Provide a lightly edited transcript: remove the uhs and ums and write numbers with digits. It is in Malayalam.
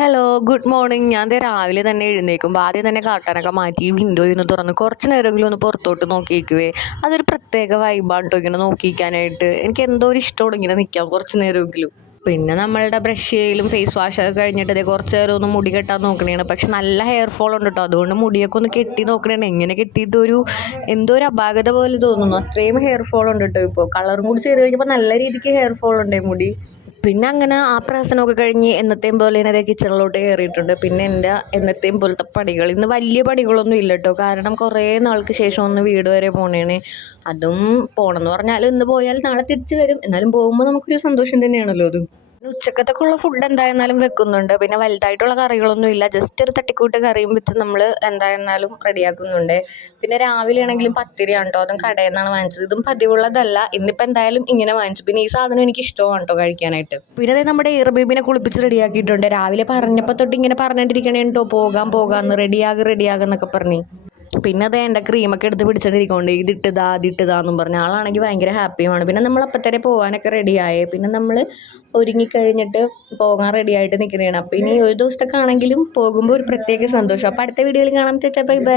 Hello, good morning. ഞാൻ ദേ രാവിലെ തന്നെ എഴുന്നേൽക്കുമ്പോൾ ആദ്യം തന്നെ കർട്ടനൊക്കെ മാറ്റി വിൻഡോയിൽ നിന്ന് തുറന്ന് കുറച്ച് നേരമെങ്കിലും ഒന്ന് പുറത്തോട്ട് നോക്കിയേക്കുവേ. അതൊരു പ്രത്യേക വൈബാണ് കേട്ടോ ഇങ്ങനെ നോക്കിയിരിക്കാനായിട്ട്. എനിക്ക് എന്തോ ഒരു ഇഷ്ടമാണ് ഇങ്ങനെ നിൽക്കാം കുറച്ച് നേരമെങ്കിലും. പിന്നെ നമ്മളുടെ ബ്രഷ് ചെയ്യലും ഫേസ് വാഷൊക്കെ കഴിഞ്ഞിട്ട് ഇതേ കുറച്ച് നേരം ഒന്ന് മുടി കെട്ടാൻ നോക്കണേണ്. പക്ഷെ നല്ല ഹെയർ ഫോൾ ഉണ്ട് കേട്ടോ, അതുകൊണ്ട് മുടിയൊക്കെ ഒന്ന് കെട്ടി നോക്കണേണ്. എങ്ങനെ കെട്ടിയിട്ട് എന്തോ ഒരു അപാകത പോലെ തോന്നുന്നു, അത്രയും ഹെയർ ഫോൾ ഉണ്ട് കേട്ടോ. ഇപ്പോൾ കളറും കൂടി ചെയ്ത് കഴിഞ്ഞപ്പോൾ നല്ല രീതിക്ക് ഹെയർ ഫോൾ ഉണ്ട് മുടി. പിന്നെ അങ്ങനെ ആ പ്രഹസനമൊക്കെ കഴിഞ്ഞ് എന്നത്തെയും പോലെ തന്നെ അതേ കിച്ചണിലോട്ട് കയറിയിട്ടുണ്ട്. പിന്നെ എൻ്റെ എന്നത്തെയും പോലത്തെ പണികൾ ഇന്ന് വലിയ പണികളൊന്നും ഇല്ല കേട്ടോ, കാരണം കുറേ നാൾക്ക് ശേഷം ഒന്ന് വീട് വരെ പോണേണ്. അതും പോകണമെന്ന് പറഞ്ഞാൽ ഇന്ന് പോയാൽ നാളെ തിരിച്ച് വരും, എന്നാലും പോകുമ്പോൾ നമുക്കൊരു സന്തോഷം തന്നെയാണല്ലോ അത്. ഉച്ചക്കത്തേക്കുള്ള ഫുഡ് എന്തായിരുന്നാലും വെക്കുന്നുണ്ട്. പിന്നെ വലുതായിട്ടുള്ള കറികളൊന്നും ഇല്ല, ജസ്റ്റ് ഒരു തട്ടിക്കൂട്ട് കറിയും വെച്ച് നമ്മൾ എന്തായിരുന്നാലും റെഡിയാക്കുന്നുണ്ട്. പിന്നെ രാവിലെ ആണെങ്കിലും പത്തിരിയാണ് കേട്ടോ, അതും കടയിൽ നിന്നാണ് വാങ്ങിച്ചത്. ഇതും പതിവുള്ളതല്ല, ഇന്നിപ്പോൾ എന്തായാലും ഇങ്ങനെ വാങ്ങിച്ചു. പിന്നെ ഈ സാധനം എനിക്ക് ഇഷ്ടമാണ് കേട്ടോ കഴിക്കാനായിട്ട്. പിന്നെ അതായത് നമ്മുടെ എയർ ബേബിനെ കുളിപ്പിച്ച് റെഡിയാക്കിയിട്ടുണ്ട്. രാവിലെ പറഞ്ഞപ്പോൾ തൊട്ട് ഇങ്ങനെ പറഞ്ഞിട്ടിരിക്കണേ കേട്ടോ, പോകാമെന്ന്, റെഡിയാകുന്നൊക്കെ പറഞ്ഞ്. പിന്നെ അത് എൻ്റെ ക്രീമൊക്കെ എടുത്ത് പിടിച്ചിട്ടിരിക്കുന്നുണ്ട്, അതിട്ടതാന്നും പറഞ്ഞ ആളാണെങ്കിൽ ഭയങ്കര ഹാപ്പിയുമാണ്. പിന്നെ നമ്മൾ അപ്പം തന്നെ പോകാനൊക്കെ റെഡിയായേ. പിന്നെ നമ്മൾ ഒരുങ്ങിക്കഴിഞ്ഞിട്ട് പോകാൻ റെഡിയായിട്ട് നിൽക്കണതാണ്. അപ്പോൾ ഇനി ഒരു ദിവസത്തേക്കാണെങ്കിലും പോകുമ്പോൾ ഒരു പ്രത്യേക സന്തോഷം. അപ്പോൾ അടുത്ത വീഡിയോയിൽ കാണാം. ചേച്ചാ, ബൈ ബൈ.